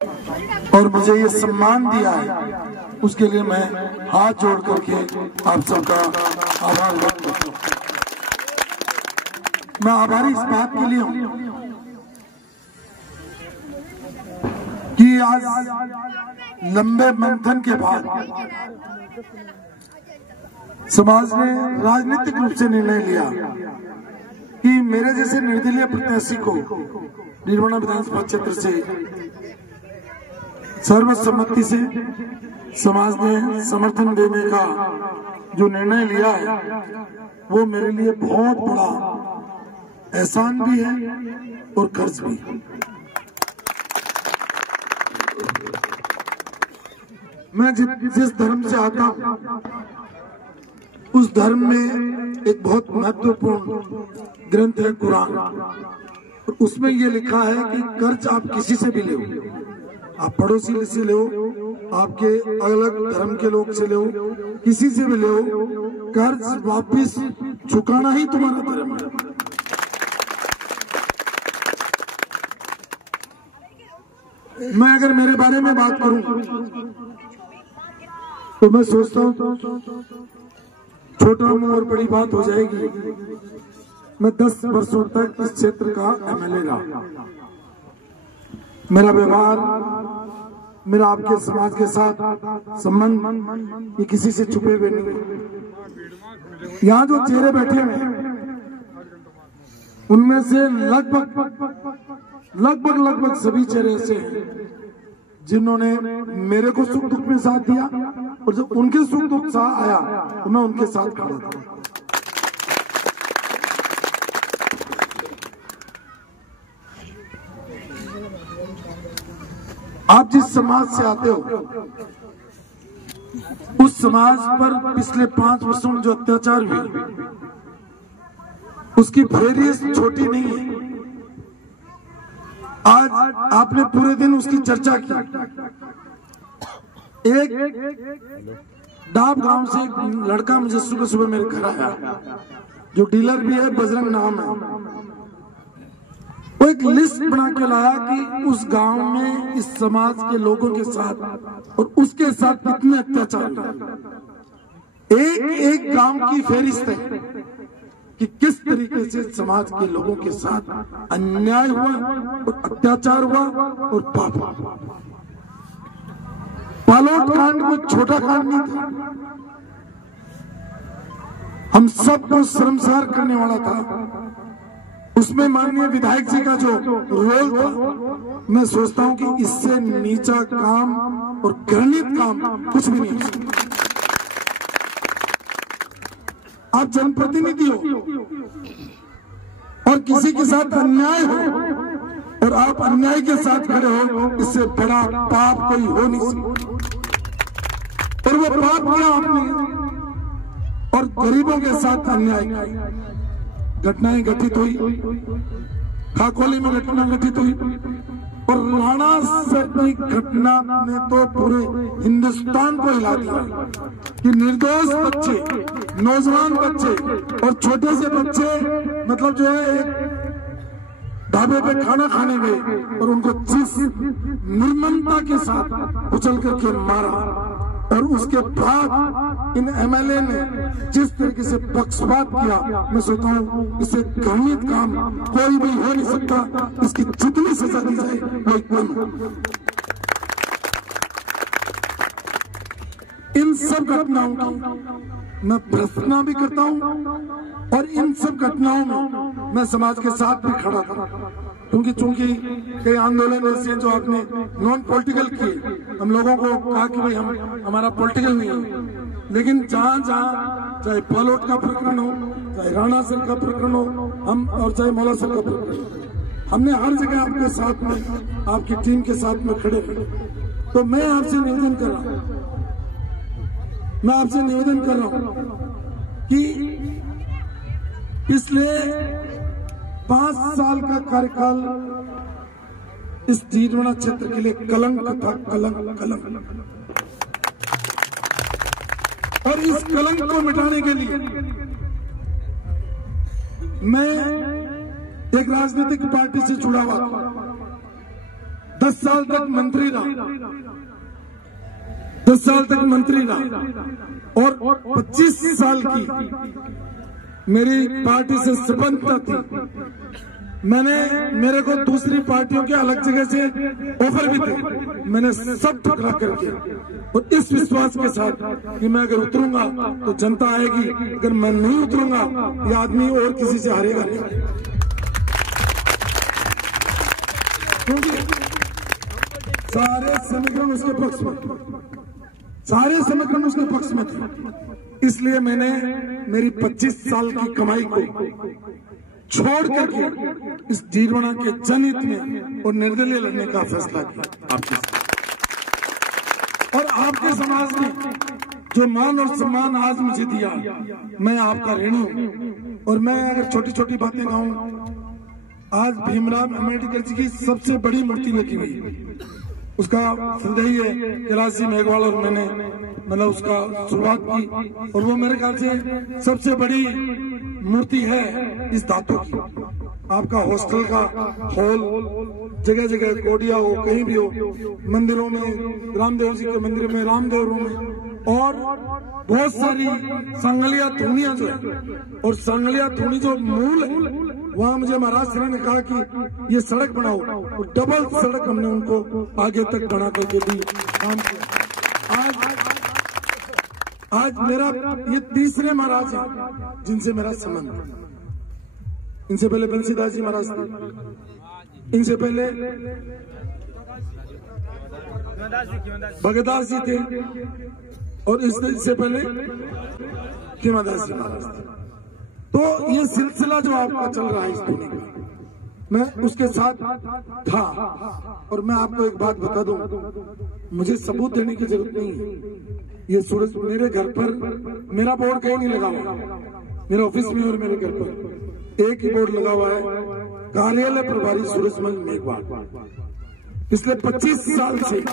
और मुझे ये सम्मान दिया है, उसके लिए मैं हाथ जोड़ करके आप सबका आभार व्यक्त करता हूँ। मैं आभारी इस बात के लिए हूँ कि आज लंबे मंथन के बाद समाज ने राजनीतिक रूप से निर्णय लिया कि मेरे जैसे निर्दलीय प्रत्याशी को निर्वाणा विधानसभा क्षेत्र से सर्वसम्मति से समाज ने समर्थन देने का जो निर्णय लिया है वो मेरे लिए बहुत बड़ा एहसान भी है और कर्ज भी। मैं जिस धर्म से आता हूँ उस धर्म में एक बहुत महत्वपूर्ण ग्रंथ है कुरान, और उसमें ये लिखा है कि कर्ज आप किसी से भी लो, आप पड़ोसी से लो, आपके अलग धर्म के लोग से लो, किसी से भी लो, कर्ज वापस चुकाना ही तुम्हारा धर्म है। मैं अगर मेरे बारे में बात करूं तो मैं सोचता हूं छोटा मुंह और बड़ी बात हो जाएगी। मैं 10 वर्षों तक इस क्षेत्र का एमएलए रहा। मेरा व्यवहार, मेरा आपके समाज के साथ संबंध ये किसी से छुपे हुए नहीं। यहाँ जो चेहरे बैठे हैं उनमें से लगभग सभी चेहरे ऐसे हैं जिन्होंने मेरे को सुख दुख में साथ दिया, और जब उनके सुख दुख साथ आया तो मैं उनके साथ खड़ा था। आप जिस समाज से आते हो उस समाज पर पिछले 5 वर्षों में जो अत्याचार हुए उसकी फेरिस छोटी नहीं है। आज आपने पूरे दिन उसकी चर्चा की। एक डाब गांव से एक लड़का मुझे सुबह सुबह मेरे घर आया, जो डीलर भी है, बजरंग नाम है। वो एक लिस्ट बना के लाया कि उस गांव में इस समाज के लोगों के साथ और उसके साथ कितने अत्याचार हुए। एक गांव की फेरिस्त है कि किस तरीके से समाज के लोगों के साथ अन्याय हुआ और अत्याचार हुआ और पाप हुआ। बालोट कांड कोई छोटा कांड नहीं था, हम सबको शर्मसार करने वाला था। उसमें माननीय विधायक जी का जो रोल था, मैं सोचता हूं कि इससे नीचा काम और घृणित काम कुछ भी नहीं है। आप जनप्रतिनिधि हो और किसी के साथ अन्याय हो और आप अन्याय के साथ खड़े हो, इससे बड़ा पाप कोई हो नहीं सकता। और वो पाप किया आपने, और गरीबों के साथ अन्याय किया। घटनाएं घटित हुई, खाकोली में घटना घटित हुई, और राणा सर की घटना ने तो पूरे हिंदुस्तान को हिला दिया कि निर्दोष बच्चे, नौजवान बच्चे और छोटे से बच्चे मतलब जो है एक ढाबे पे खाना खाने गए और उनको जिस निर्ममता के साथ उछल करके मारा, और उसके बाद इन एमएलए ने जिस तरीके से पक्षपात किया, मैं सोचता हूँ इससे घृणित काम कोई भी हो नहीं सकता। इसकी जितनी सजा दी जाए वो कम। इन सब घटनाओं की मैं भर्त्सना भी करता हूँ और इन सब घटनाओं में मैं समाज के साथ भी खड़ा था, क्योंकि चूंकि कई आंदोलन ऐसे हैं जो आपने नॉन पॉलिटिकल किए। हम लोगों को कहा कि भाई हमारा पॉलिटिकल नहीं है, लेकिन जहाँ चाहे बालोट का प्रकरण हो, चाहे राणा सर का प्रकरण हो, हम और चाहे मौला सर का प्रकरण, हमने हर जगह आपके साथ में, आपकी टीम के साथ में खड़े। तो मैं आपसे निवेदन कर रहा हूँ, कि पिछले 5 साल का कार्यकाल इस निर्वाणा क्षेत्र के लिए कलंक था, कलंक। और इस कलंक को मिटाने के लिए मैं एक राजनीतिक पार्टी से जुड़ा हुआ था। 10 साल तक मंत्री रहा, 10 साल तक मंत्री रहा और 25 साल की मेरी पार्टी से संबंधता थी। मेरे को दूसरी पार्टियों के अलग जगह से ऑफर भी थे, मैंने सब ठुकरा करके और इस विश्वास के साथ कि मैं अगर उतरूंगा तो जनता आएगी, अगर मैं नहीं उतरूंगा ये आदमी और किसी से हारेगा नहीं। क्योंकि सारे समीकरण उसके पक्ष में, सारे समीकरण उसके पक्ष में थे। इसलिए मैंने मेरी 25 साल की कमाई को छोड़ करके इस जीरवना के जनहित में और निर्दलीय लड़ने का फैसला किया आपके और आपके समाज ने जो मान और सम्मान आज मुझे दिया, मैं आपका ऋणी हूं। और मैं अगर छोटी छोटी बातें कहूं, आज भीमराव अम्बेडकर जी की सबसे बड़ी मूर्ति लगी हुई, उसका संदेही है कैलाश जी मेघवाल और मैंने मतलब उसका शुरुआत की और वो मेरे ख्याल से सबसे बड़ी मूर्ति है इस धातु की। आपका हॉस्टल का हॉल जगह जगह कोडिया हो, कहीं भी हो, मंदिरों में रामदेव जी के मंदिर में, रामदेवरों में और बहुत सारी सांगलिया धुनिया जो है और सांगलिया धुनी जो मूल है वहाँ मुझे महाराज श्री ने कहा कि ये सड़क बनाओ और डबल सड़क हमने उनको आगे तक बना करके दी काम किया। आज मेरा ये तीसरे महाराज हैं जिनसे मेरा संबंध। इनसे पहले बंसीदास जी महाराज थे, इनसे पहले भगतदास जी थे और इससे पहले खीमादास जी महाराज थे। तो ये सिलसिला जो आपका चल रहा है इस दुनिया में, मैं उसके साथ था। और मैं आपको एक बात बता दूं, मुझे सबूत देने की जरूरत नहीं है। ये सूरज मेरे घर पर मेरा बोर्ड कहीं नहीं लगा हुआ, मेरे ऑफिस में और मेरे घर पर एक ही बोर्ड लगा हुआ है, कार्यालय प्रभारी सूरजमल मेघवाल। पिछले 25 साल से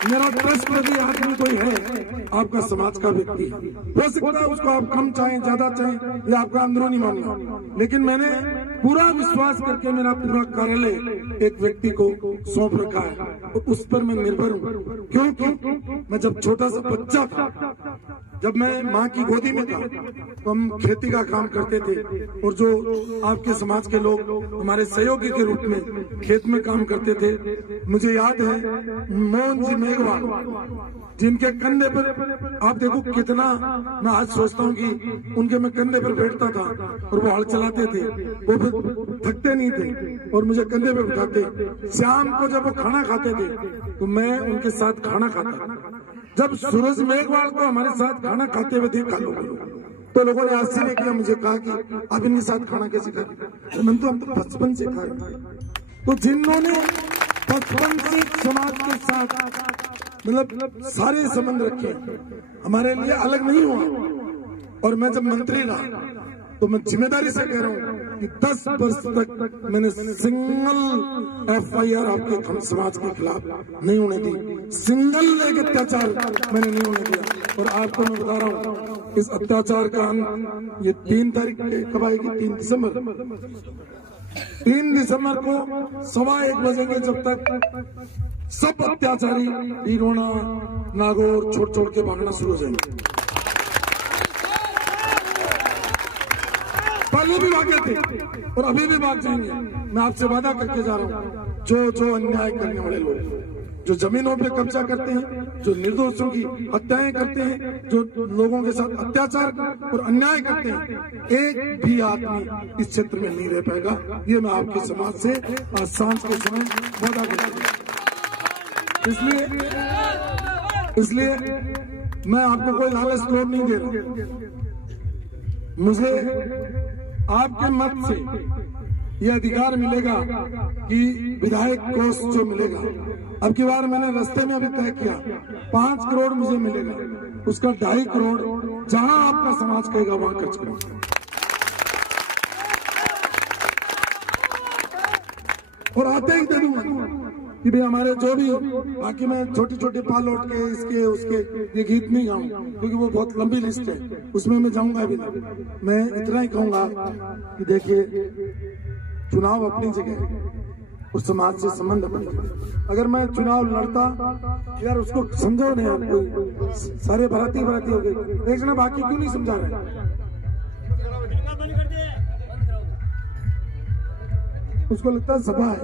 मेरा ट्रस्टवर्दी आदमी कोई है आपका समाज का व्यक्ति, हो सकता है उसको आप कम चाहें, ज्यादा चाहें, या आपका अंदरूनी मामला, लेकिन मैंने पूरा विश्वास करके मेरा पूरा कार्यालय एक व्यक्ति को सौंप रखा है तो उस पर मैं निर्भर हूँ। क्योंकि मैं जब छोटा सा बच्चा था, जब मैं माँ की गोदी में था, तो हम खेती का काम करते थे और जो आपके समाज के लोग हमारे सहयोगी के रूप में खेत में काम करते थे। मुझे याद है मोहन जी मेघवाल, जिनके कंधे पर आप देखो कितना, मैं आज सोचता हूँ कि उनके मैं कंधे पर बैठता था और वो हल चलाते थे, वो थकते नहीं थे और मुझे कंधे पे बिठाते। शाम को जब वो खाना खाते थे तो मैं उनके साथ खाना खाता। जब सूरज मेघवाल को हमारे साथ खाना खाते हुए देखा लोगों तो लोगों ने आश्चर्य किया, मुझे कहा कि आप इनके साथ खाना कैसे खाते? तो मैंने तो हम तो बचपन से खा रहे। तो जिन्होंने बचपन से समाज के साथ मतलब सारे संबंध रखे, हमारे लिए अलग नहीं हुआ। और मैं जब मंत्री रहा तो मैं जिम्मेदारी से कह रहा हूँ कि 10 वर्ष तक मैंने सिंगल FIR आपके समाज के खिलाफ नहीं होने दी, सिंगल एक अत्याचार मैंने नहीं होने दिया। और आपको मैं बता रहा हूँ इस अत्याचार का अंत ये 3 तारीख कब आएगी? 3 दिसंबर। 3 दिसंबर को 1:15 बजेंगे, जब तक सब अत्याचारी हीरोना नागौर छोड़ के भागना शुरू हो जाएंगे। पहले भी भागे थे और अभी भी भाग जाएंगे। मैं आपसे वादा करके जा रहा हूँ, जो अन्याय करने वाले लोग, जो जमीनों पे कब्जा करते हैं, जो निर्दोषों की हत्याएं करते हैं, जो लोगों के साथ अत्याचार और अन्याय करते हैं, एक भी आदमी इस क्षेत्र में नहीं रह पाएगा। ये मैं आपके समाज से आज सांझ के समय वादा करता हूँ। इसलिए मैं आपको कोई लालच लोड नहीं दे रहा। मुझे आपके मत से यह अधिकार मिलेगा कि विधायक कोष जो मिलेगा, अब की बार मैंने रास्ते में अभी तय किया 5 करोड़ मुझे मिलेगा, उसका 2.5 करोड़ जहां आपका समाज कहेगा वहां खर्च करूंगा। और आते ही दे दूंगा कि भाई हमारे जो भी, बाकी मैं छोटी छोटी पाल लौट के इसके उसके ये गीत नहीं गाऊं क्योंकि वो बहुत लंबी लिस्ट है, उसमें मैं जाऊंगा अभी। मैं इतना ही कहूंगा कि देखिए चुनाव अपनी जगह, और समाज से संबंध अपनी। अगर मैं चुनाव लड़ता यार उसको समझो नहीं, आपको सारे भराती हो गए, देखना बाकी क्यों नहीं समझा रहे, उसको लगता है सभा है,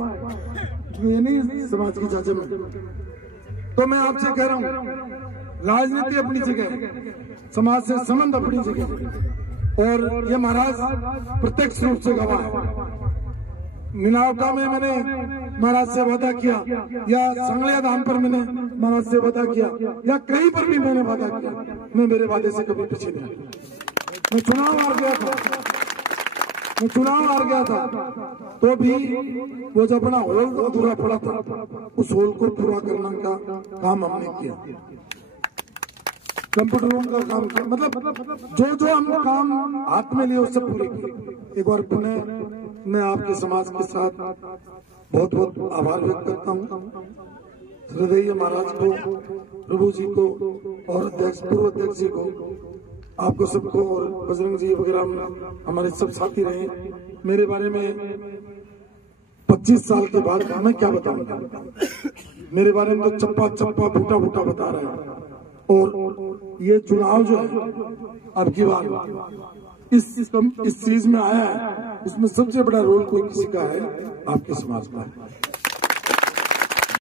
ये नहीं समाज की चाचे में। तो मैं आपसे कह रहा हूँ राजनीति अपनी जगह, समाज से संबंध अपनी जगह, और ये महाराज प्रत्यक्ष रूप से गवाह है। मिलावटा में मैंने महाराज से वादा किया, या संगलिया धाम पर मैंने महाराज से वादा किया, या कहीं पर भी मैंने वादा किया, मैं मेरे वादे से कभी पीछे नहीं आया। मैं चुनाव हार गया था तो भी वो जो अपना होल अधूरा पड़ा था, उस होल को पूरा करने का काम हमने किया, कंप्यूटरों का काम किया, मतलब जो हम काम हाथ में लिए वो सब पूरे किए। एक बार पुनः मैं आपके समाज के साथ बहुत बहुत आभार व्यक्त करता हूँ। हृदय महाराज को, प्रभु जी को, और पूर्व अध्यक्ष जी को, आपको सबको, और बजरंग जी वगैरह हमारे सब साथी रहे। मेरे बारे में 25 साल के बाद मैं क्या बताऊंगा, मेरे बारे में तो चप्पा चप्पा फूटा फूटा बता रहे हैं। और ये चुनाव जो है अब की बार इस चीज में आया है, उसमें सबसे बड़ा रोल कोई किसी का है, आपके समाज का है।